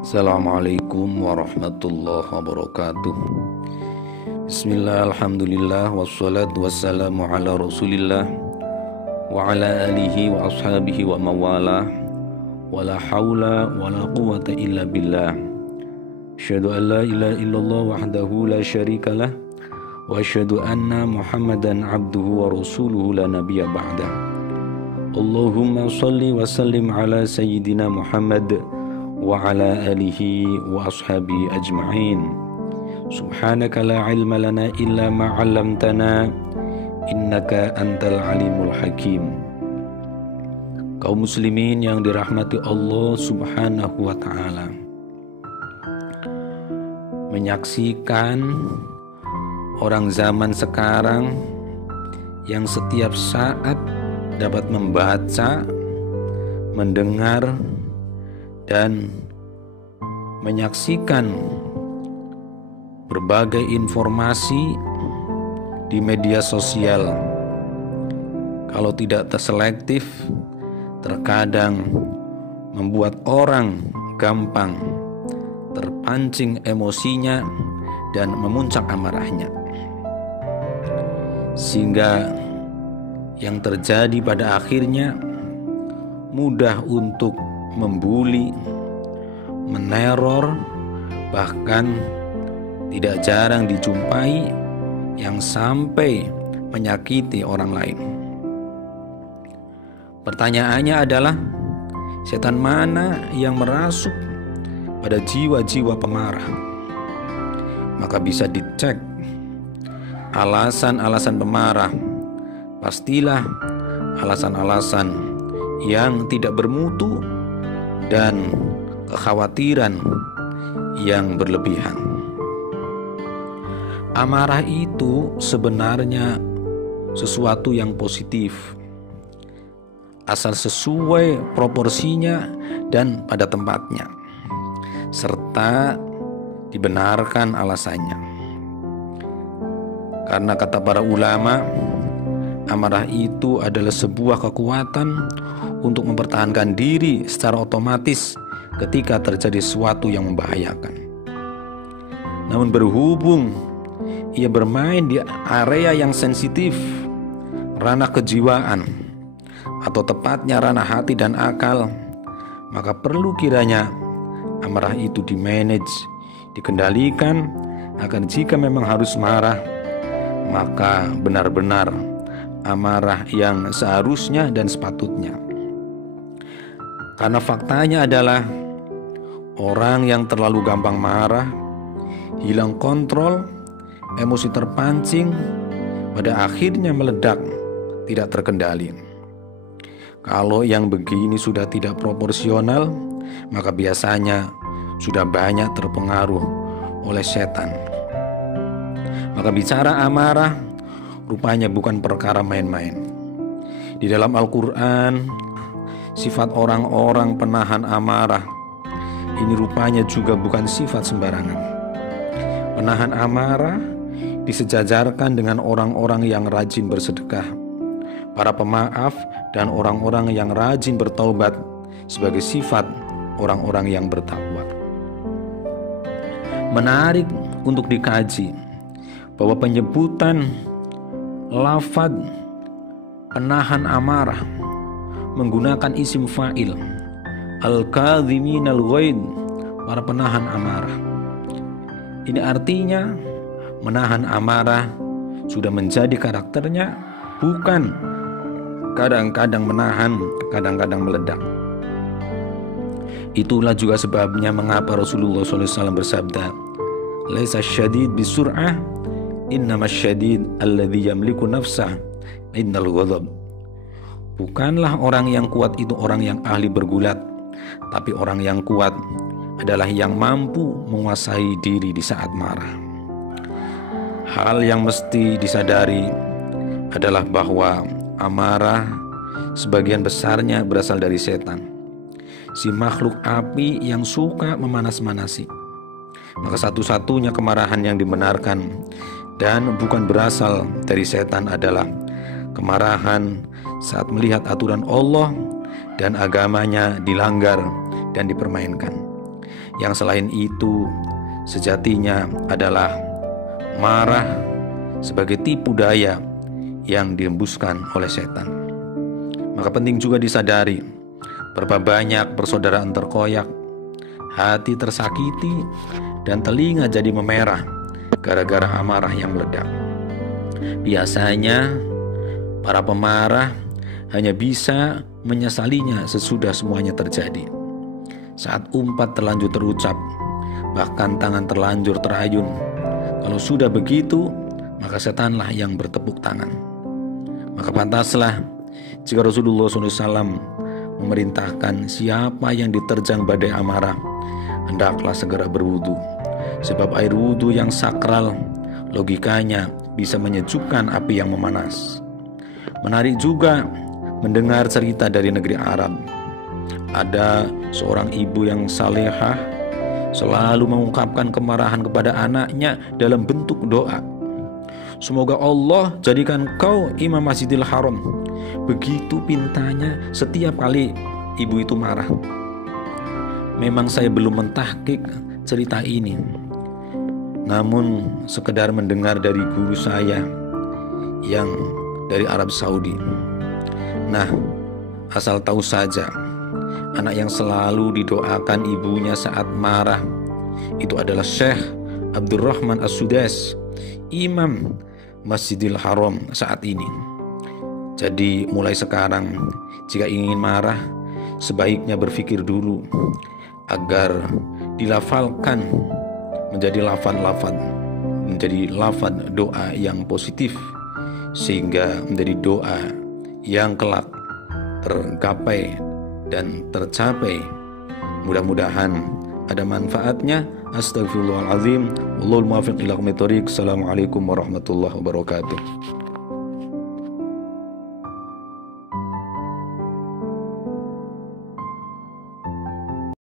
Assalamualaikum warahmatullahi wabarakatuh. Bismillah, alhamdulillah, wassalatu wassalamu ala rasulillah wa ala alihi wa ashabihi wa mawala wa la hawla wa la quwata illa billah. Asyhadu an la ilaha illallah wahdahu la syarikalah wa asyhadu anna muhammadan abduhu wa rasuluhu la nabiyya ba'dah. Allahumma salli wa sallim ala sayyidina Muhammad wa ala alihi wa ashabi ajma'in. Subhanaka la ilma lana illa ma 'allamtana innaka antal alimul hakim. Kaum muslimin yang dirahmati Allah Subhanahu wa ta'ala, menyaksikan orang zaman sekarang yang setiap saat dapat membaca, mendengar, dan menyaksikan berbagai informasi di media sosial. Kalau tidak terselektif, terkadang membuat orang gampang terpancing emosinya dan memuncak amarahnya, sehingga yang terjadi pada akhirnya mudah untuk membuli, meneror, bahkan tidak jarang dijumpai yang sampai menyakiti orang lain. Pertanyaannya adalah, setan mana yang merasuk pada jiwa-jiwa pemarah? Maka bisa dicek alasan-alasan pemarah. Pastilah alasan-alasan yang tidak bermutu dan kekhawatiran yang berlebihan. Amarah itu sebenarnya sesuatu yang positif, asal sesuai proporsinya dan pada tempatnya, serta dibenarkan alasannya. Karena kata para ulama, amarah itu adalah sebuah kekuatan untuk mempertahankan diri secara otomatis ketika terjadi sesuatu yang membahayakan. Namun berhubung ia bermain di area yang sensitif, ranah kejiwaan, atau tepatnya ranah hati dan akal, maka perlu kiranya amarah itu dimanage, dikendalikan, agar jika memang harus marah, maka benar-benar amarah yang seharusnya dan sepatutnya. Karena faktanya adalah orang yang terlalu gampang marah, hilang kontrol, emosi terpancing, pada akhirnya meledak, tidak terkendali. Kalau yang begini sudah tidak proporsional, maka biasanya sudah banyak terpengaruh oleh setan. Maka bicara amarah rupanya bukan perkara main-main. Di dalam Al-Quran, sifat orang-orang penahan amarah ini rupanya juga bukan sifat sembarangan. Penahan amarah disejajarkan dengan orang-orang yang rajin bersedekah, para pemaaf, dan orang-orang yang rajin bertaubat sebagai sifat orang-orang yang bertakwa. Menarik untuk dikaji bahwa penyebutan lafaz penahan amarah menggunakan isim fa'il, al-kadhiminal ghaid, para penahan amarah. Ini artinya menahan amarah sudah menjadi karakternya, bukan kadang-kadang menahan, kadang-kadang meledak. Itulah juga sebabnya mengapa Rasulullah SAW bersabda, laisa syadid bisur'ah, innamas syadid alladhi yamliku nafsah innal ghadab. Bukanlah orang yang kuat itu orang yang ahli bergulat, tapi orang yang kuat adalah yang mampu menguasai diri di saat marah. Hal yang mesti disadari adalah bahwa amarah sebagian besarnya berasal dari setan, si makhluk api yang suka memanas-manasi. Maka satu-satunya kemarahan yang dibenarkan dan bukan berasal dari setan adalah kemarahan saat melihat aturan Allah dan agamanya dilanggar dan dipermainkan. yang selain itu sejatinya adalah marah sebagai tipu daya yang dihembuskan oleh setan. Maka penting juga disadari, berapa banyak persaudaraan terkoyak, hati tersakiti, dan telinga jadi memerah gara-gara amarah yang meledak. Biasanya para pemarah hanya bisa menyesalinya sesudah semuanya terjadi. Saat umpat terlanjur terucap, bahkan tangan terlanjur terayun. Kalau sudah begitu, maka setanlah yang bertepuk tangan. Maka pantaslah jika Rasulullah SAW memerintahkan siapa yang diterjang badai amarah, hendaklah segera berwudu. Sebab air wudu yang sakral logikanya bisa menyejukkan api yang memanas. Menarik juga mendengar cerita dari negeri Arab. Ada seorang ibu yang salehah selalu mengungkapkan kemarahan kepada anaknya dalam bentuk doa. Semoga Allah jadikan kau imam Masjidil Haram. Begitu pintanya setiap kali ibu itu marah. Memang saya belum mentahqiq cerita ini, namun sekedar mendengar dari guru saya yang dari Arab Saudi. Nah, asal tahu saja, anak yang selalu didoakan ibunya saat marah itu adalah Syekh Abdurrahman As-Sudais, imam Masjidil Haram saat ini. Jadi mulai sekarang jika ingin marah, sebaiknya berpikir dulu agar dilafalkan menjadi lafaz doa yang positif, sehingga menjadi doa yang kelak tergapai dan tercapai. Mudah-mudahan ada manfaatnya. Astagfirullahaladzim. Wallahul muwaffiq ila aqwamit thoriq. Assalamualaikum warahmatullahi wabarakatuh.